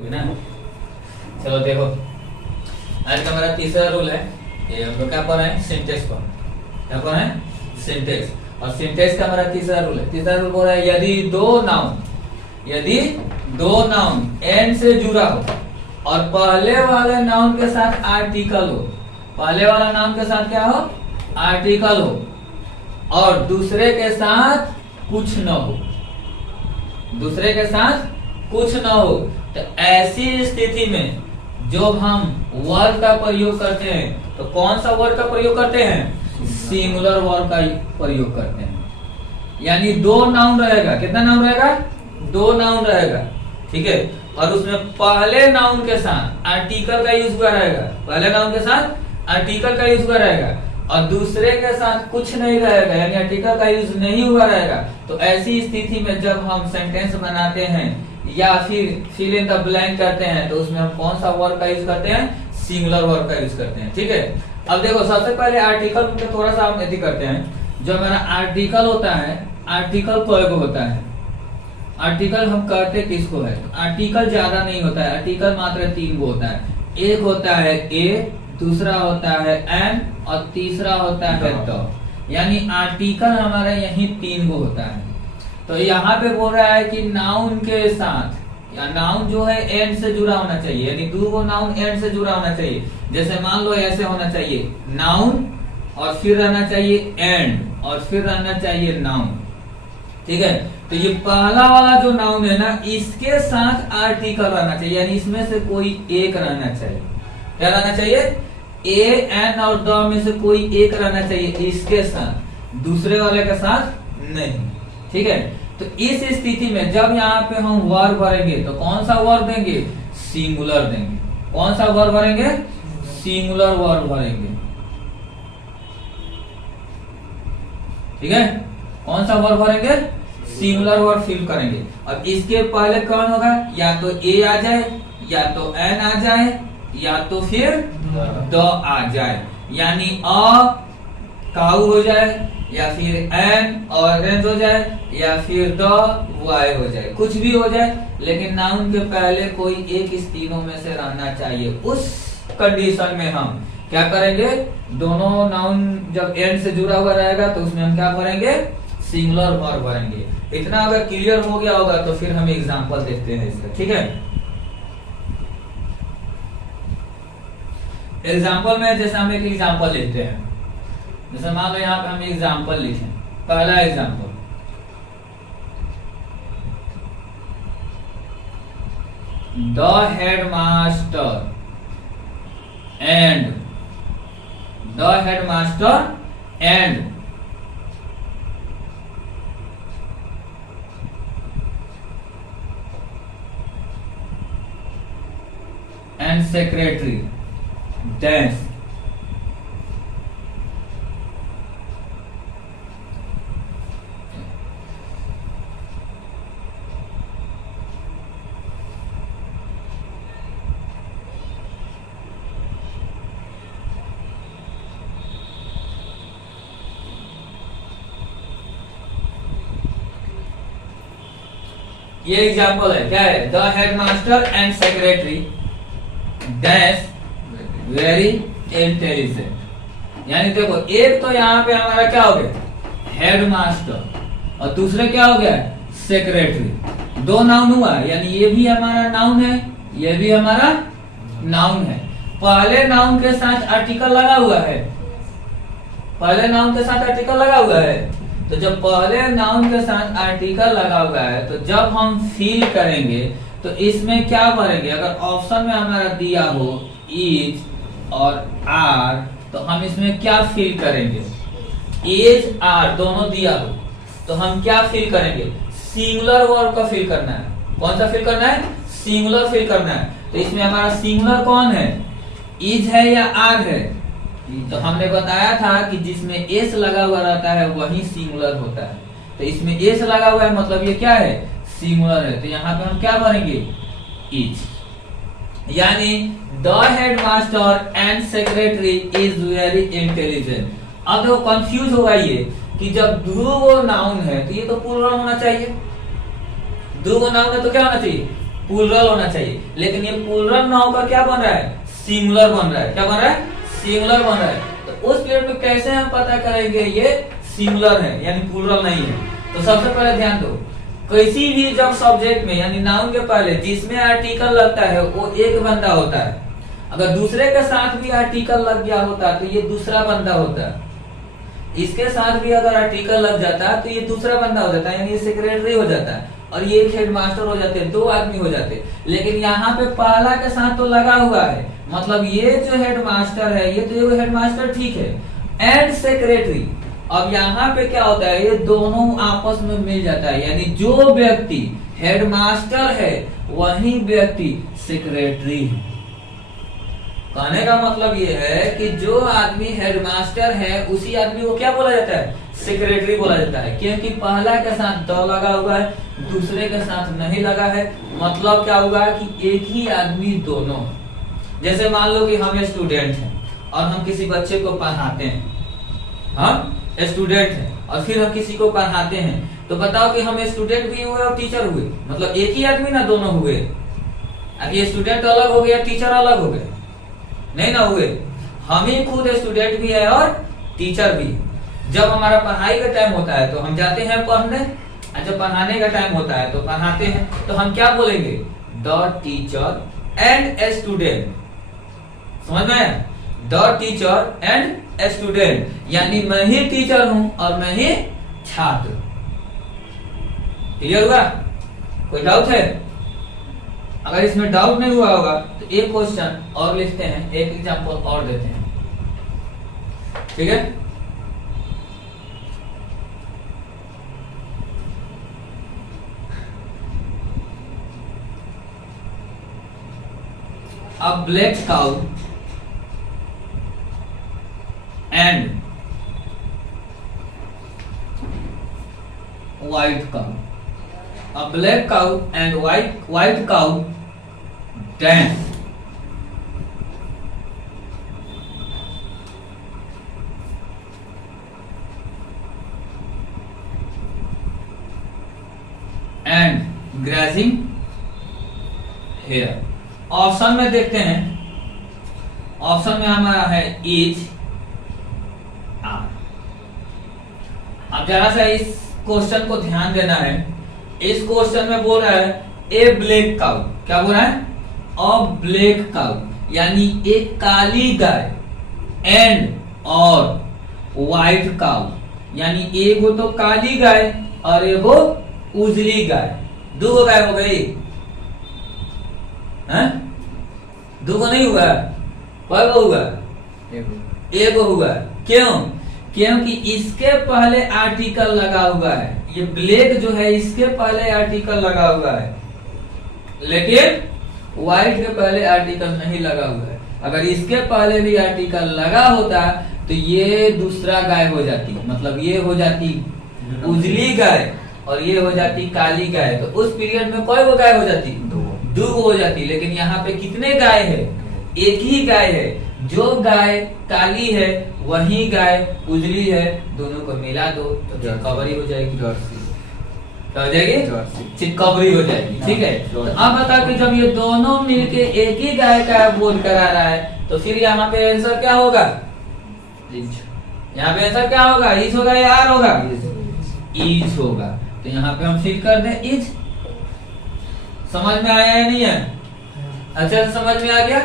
ना। चलो देखो, आज का हमारा तीसरा रूल है। ये हम लोग क्या पढ़ रहे हैं? सिंटेक्स पर। क्या पढ़ रहे हैं? सिंटेक्स। और सिंटेक्स का हमारा तीसरा रूल है। तीसरा रूल बोल रहा है यदि दो नाउन एंड से जुड़ा हो और पहले वाले नाउन के साथ आर्टिकल हो, पहले वाला नाउन के साथ क्या हो? आर्टिकल हो, और दूसरे के साथ कुछ न हो, दूसरे के साथ कुछ न हो, तो ऐसी स्थिति में जब हम वर्ब का प्रयोग करते हैं तो कौन सा वर्ब का प्रयोग करते हैं? सिंगुलर वर्ब का प्रयोग करते हैं। यानी दो नाउन रहेगा। कितना नाउन रहेगा? दो नाउन रहेगा, ठीक है। और उसमें पहले नाउन के साथ आर्टिकल का यूज हुआ रहेगा, पहले नाउन के साथ आर्टिकल का यूज हुआ रहेगा, और दूसरे के साथ कुछ नहीं रहेगा, यानी आर्टिकल का यूज नहीं हुआ रहेगा। तो ऐसी स्थिति में जब हम सेंटेंस बनाते हैं या फिर फिल इन द ब्लैंक करते हैं, तो उसमें हम कौन सा वर्ब का यूज करते हैं? सिंगुलर वर्ब का यूज करते हैं, ठीक है। अब देखो, सबसे पहले आर्टिकल में थोड़ा सा हम यदि करते हैं। जो हमारा आर्टिकल होता है, आर्टिकल कय गो होता है? आर्टिकल हम करते किसको है? आर्टिकल ज्यादा नहीं होता है, आर्टिकल मात्र 3 गो होता है। एक होता है ए, दूसरा होता है एन, और तीसरा होता है द। यानी आर्टिकल हमारा यही 3 गो होता है। तो यहाँ पे बोल रहा है कि नाउन के साथ, या नाउन जो है एंड से जुड़ा होना चाहिए, यानी 2 गो नाउन एंड से जुड़ा होना चाहिए। जैसे मान लो ऐसे होना चाहिए, नाउन और फिर रहना चाहिए एंड और फिर रहना चाहिए नाउन, ठीक है। तो ये पहला वाला जो नाउन है ना, इसके साथ आर्टिकल रहना चाहिए, यानी इसमें से कोई एक रहना चाहिए। क्या रहना चाहिए? ए, एन और द में से कोई एक रहना चाहिए इसके साथ, दूसरे वाले के साथ नहीं, ठीक है। तो इस स्थिति में जब यहाँ पे हम वर्ब भरेंगे तो कौन सा वर्ब देंगे? सिंगुलर देंगे। कौन सा वर्ब भरेंगे? सिंगुलर वर्ब भरेंगे, ठीक है। कौन सा वर्ब भरेंगे? सिंगुलर वर्ब फिल करेंगे। अब इसके पहले कौन होगा? या तो ए आ जाए, या तो एन आ जाए, या तो फिर द आ जाए। यानी अ काऊ हो जाए, या फिर एन ऑरेंज हो जाए, या फिर द वाई हो जाए, कुछ भी हो जाए, लेकिन नाउन के पहले कोई एक इस तीनों में से रहना चाहिए। उस कंडीशन में हम क्या करेंगे? दोनों नाउन जब एंड से जुड़ा हुआ रहेगा तो उसमें हम क्या भरेंगे? सिंगुलर वर्ब भरेंगे। इतना अगर क्लियर हो गया होगा तो फिर हम एग्जांपल देखते हैं इसका, ठीक है। एग्जांपल में जैसे हम एक एग्जांपल लेते हैं, जैसे मान लो यहाँ पे हम एग्जांपल लिखें। पहला example, the headmaster and secretary dash. ये एग्जाम्पल है, क्या है? The headmaster and secretary dash very intelligent. यानी देखो, एक तो यहाँ पे हमारा क्या हो गया? हेडमास्टर, और दूसरे क्या हो गया? सेक्रेटरी। दो नाउन हुआ, यानी ये भी हमारा नाउन है, ये भी हमारा नाउन है। पहले नाउन के साथ आर्टिकल लगा हुआ है, पहले नाउन के साथ आर्टिकल लगा हुआ है। तो जब पहले नाउन के साथ आर्टिकल लगा हुआ है तो जब हम फिल करेंगे तो इसमें क्या भरेंगे? अगर ऑप्शन में हमारा दिया हो इज और आर, तो हम इसमें क्या फिल करेंगे? इज आर दोनों दिया हो तो हम क्या फिल करेंगे? सिंगुलर वर्ब का फिल करना है। कौन सा फिल करना है? सिंगुलर फिल करना है। तो इसमें हमारा सिंगुलर कौन है? इज है या आर है? तो हमने बताया था कि जिसमें एस लगा हुआ रहता है वही सिंगुलर होता है। तो इसमें एस लगा हुआ है, मतलब ये क्या है? सिंगुलर है। तो यहाँ पे हम क्या भरेंगे? इज। यानी the headmaster and secretary is very intelligent. अब देखो, कंफ्यूज होगा ये कि जब दो नाउन है तो ये तो प्लूरल होना चाहिए। दो नाउन है तो क्या होना चाहिए? प्लूरल होना चाहिए, लेकिन ये प्लूरल नाउन का क्या बन रहा है, सिंगुलर बन रहा है। क्या बन रहा है, सिंगुलर बन रहा है। तो उस पीरियड में कैसे हम पता करेंगे ये सिंगुलर है यानी प्लूरल नहीं है। तो सबसे पहले ध्यान दो, किसी भी जब सब्जेक्ट में यानी नाउन के पहले जिसमें आर्टिकल लगता है वो एक बंदा होता है। अगर दूसरे के साथ भी आर्टिकल लग गया होता तो ये दूसरा बंदा होता है। इसके साथ भी अगर आर्टिकल लग जाता तो ये दूसरा बंदा हो जाता है यानी ये सेक्रेटरी हो जाता है, और ये एक हेडमास्टर हो जाते, दो आदमी हो जाते। लेकिन यहाँ पे पहला के साथ तो लगा हुआ है, मतलब ये जो हेडमास्टर है ये तो हेडमास्टर ठीक है, एंड सेक्रेटरी। अब यहाँ पे क्या होता है, ये दोनों आपस में मिल जाता है, यानी जो व्यक्ति हेडमास्टर है वही व्यक्ति सेक्रेटरी है। कहने का मतलब ये है कि जो आदमी हेडमास्टर है उसी आदमी को क्या बोला जाता है, सेक्रेटरी बोला जाता है, क्योंकि पहला के साथ द लगा हुआ है, दूसरे के साथ नहीं लगा है। मतलब क्या हुआ कि एक ही आदमी दोनों। जैसे मान लो कि हम स्टूडेंट हैं और हम किसी बच्चे को पढ़ाते हैं, हम स्टूडेंट हैं और फिर हम किसी को पढ़ाते हैं, तो बताओ कि हम स्टूडेंट भी हुए और टीचर हुए, मतलब एक ही आदमी ना दोनों हुए। अभी स्टूडेंट अलग हो गया, टीचर अलग हो गए, नहीं ना हुए। हम ही खुद स्टूडेंट भी है और टीचर भी। जब हमारा पढ़ाई का टाइम होता है तो हम जाते हैं पढ़ने, और जब पढ़ाने का टाइम होता है तो पढ़ाते हैं। तो हम क्या बोलेंगे, द टीचर एंड स्टूडेंट। समझ में आया, द टीचर एंड स्टूडेंट, यानी मैं ही टीचर हूं और मैं ही छात्र। क्लियर हुआ, कोई डाउट है? अगर इसमें डाउट नहीं हुआ होगा तो एक क्वेश्चन और लिखते हैं, एक एग्जांपल और देते हैं, ठीक है। A black cow and white cow. A black cow and white cow dance. And grazing here. Option में देखते हैं, ऑप्शन में हमारा है इज आर। अब जरा सा इस क्वेश्चन को ध्यान देना है। इस क्वेश्चन में बोल रहा है ए ब्लैक काउ। क्या बोल रहा है, अ ब्लैक काउ, यानी एक काली गाय, एंड और व्हाइट काउ, यानी एगो तो काली गाय और एगो उजली गाय। दो गाय हो गई, दो नहीं हुआ, कई हुआ, एगो हुआ। क्यों, क्योंकि इसके पहले आर्टिकल लगा हुआ है। ये ब्लैक जो है इसके पहले आर्टिकल लगा हुआ है, लेकिन व्हाइट के पहले आर्टिकल नहीं लगा हुआ है। अगर इसके पहले भी आर्टिकल लगा होता तो ये दूसरा गाय हो जाती, मतलब ये हो जाती उजली गाय और ये हो जाती काली गाय। तो उस पीरियड में कोई वो गाय हो जाती, दो हो जाती। लेकिन यहाँ पे कितने गाय है, एक ही गाय है। जो गाय काली है वही गाय उजली है, दोनों को मिला दो तो चिटकबरी हो जाएगी। क्या हो जाएगी, चिटकबरी हो जाएगी, ठीक है। तो अब बताओ कि जब ये दोनों मिलके एक ही गाय का बोध करा रहा है तो फिर यहाँ पे आंसर क्या होगा, यहाँ पे आंसर क्या होगा, इज होगा या आर होगा, इज होगा। तो यहाँ पे हम फिल कर दें इज। समझ में आया या नहीं है, अच्छा समझ में आ गया।